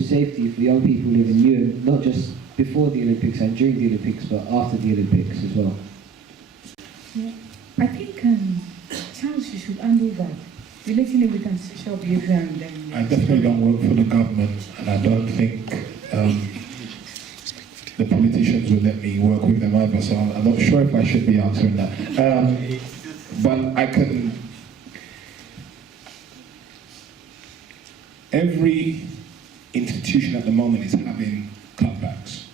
improve safety for young people living here, not just before the Olympics and during the Olympics, but after the Olympics as well? Yeah. I think Charles, you should handle that, relating it with antisocial behavior and I definitely don't work for the government, and I don't think the politicians will let me work with them either, so I'm not sure if I should be answering that. But I can... Every institution at the moment is having cutbacks.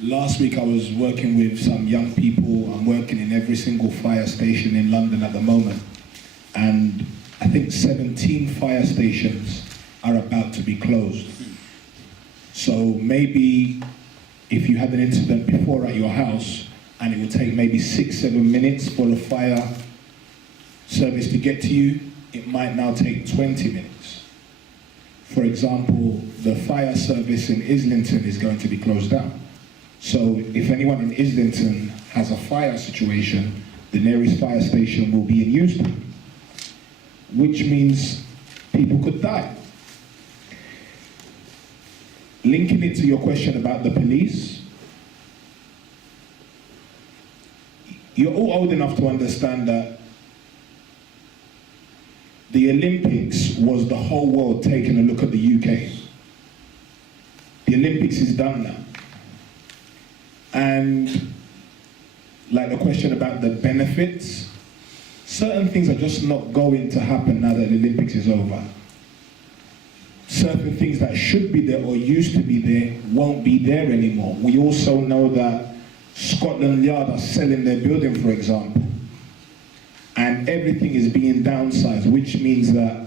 Last week I was working with some young people. I'm working in every single fire station in London at the moment, and I think 17 fire stations are about to be closed. So maybe if you had an incident before at your house and it would take maybe 6-7 minutes for the fire service to get to you, it might now take 20 minutes. For example, the fire service in Islington is going to be closed down. So if anyone in Islington has a fire situation, the nearest fire station will be in Euston, which means people could die. Linking it to your question about the police, you're all old enough to understand that the Olympics was the whole world taking a look at the UK. The Olympics is done now. And like the question about the benefits, certain things are just not going to happen now that the Olympics is over. Certain things that should be there or used to be there won't be there anymore. We also know that Scotland Yard are selling their building, for example, and everything is being downsized, which means that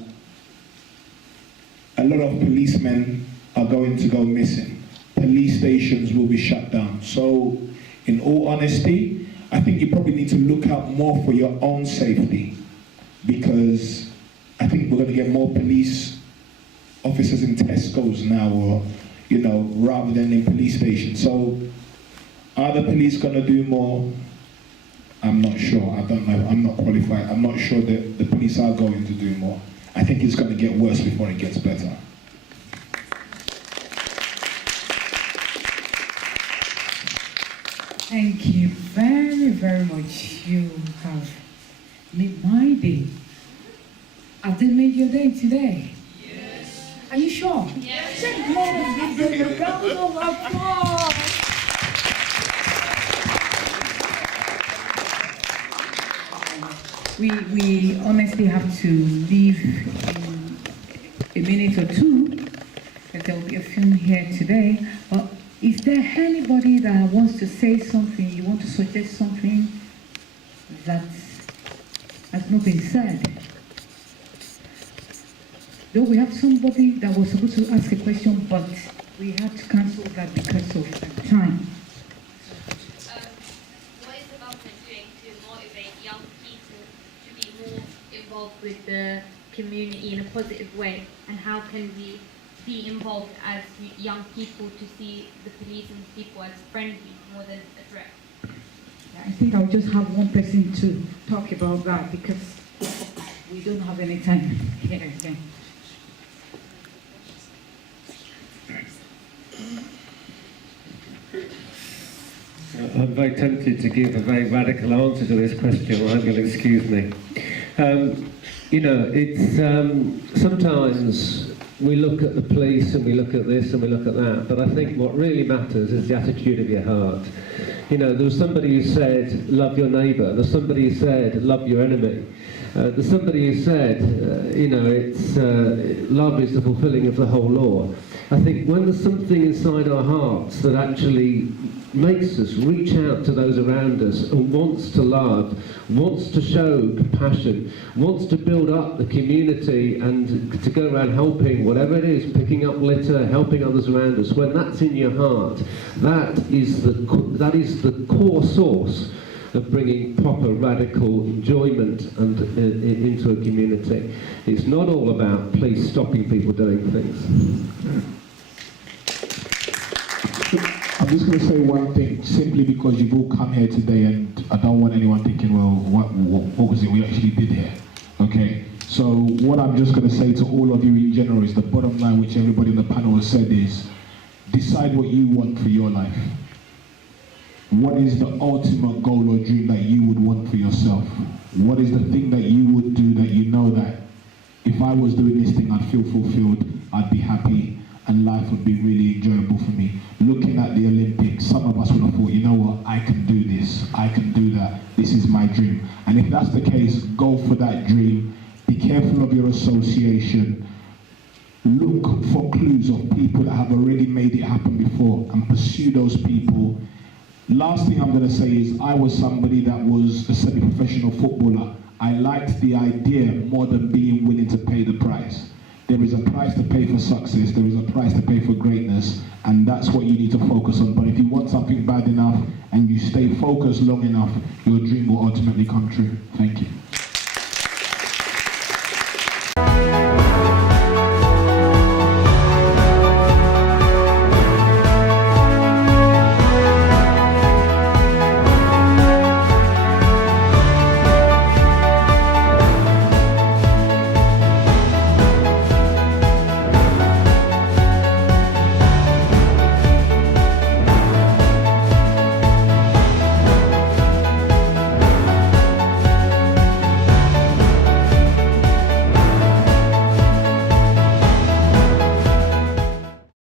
a lot of policemen are going to go missing. Police stations will be shut down. So, in all honesty, I think you probably need to look out more for your own safety, because I think we're going to get more police officers in Tesco's now, or, you know, rather than in police stations. So, are the police going to do more? I'm not sure. I don't know. I'm not qualified. I'm not sure that the police are going to do more. I think it's going to get worse before it gets better. Thank you very, very much. You have made my day. Have they made your day today? Yes. Are you sure? Yes. Take more of the round of applause. We honestly have to leave in a minute or two, because there will be a film here today. But is there anybody that wants to say something, you want to suggest something that has not been said? Though we have somebody that was supposed to ask a question, but we had to cancel that because of time. What is the government doing to motivate young people to be more involved with the community in a positive way? And how can we be involved as young people to see the police and people as friendly more than a threat? I think I'll just have one person to talk about that, because we don't have any time here again. I'm very tempted to give a very radical answer to this question. I hope you'll excuse me. You know, it's sometimes we look at the police and we look at this and we look at that, but I think what really matters is the attitude of your heart. You know, there was somebody who said, love your neighbour. There's somebody who said, love your enemy. There's somebody who said, you know, it's love is the fulfilling of the whole law. I think when there's something inside our hearts that actually makes us reach out to those around us and wants to love, wants to show compassion, wants to build up the community and to go around helping, whatever it is, picking up litter, helping others around us, when that's in your heart, that is the core source of bringing proper radical enjoyment and into a community. It's not all about police stopping people doing things. I'm just going to say one thing, simply because you've all come here today, and I don't want anyone thinking, well, what was it we actually did here? Okay, So what I'm just going to say to all of you in general is the bottom line, which everybody in the panel has said, is decide what you want for your life. What is the ultimate goal or dream that you would want for yourself? What is the thing that you would do that you know that if I was doing this thing, I'd feel fulfilled, I'd be happy, and life would be really enjoyable for me? Looking at the Olympics, some of us would have thought, you know what, I can do this, I can do that, this is my dream. And if that's the case, go for that dream. Be careful of your association. Look for clues of people that have already made it happen before and pursue those people. Last thing I'm going to say is I was somebody that was a semi-professional footballer. I liked the idea more than being willing to pay the price. There is a price to pay for success, there is a price to pay for greatness, and that's what you need to focus on. But if you want something bad enough and you stay focused long enough, your dream will ultimately come true. Thank you.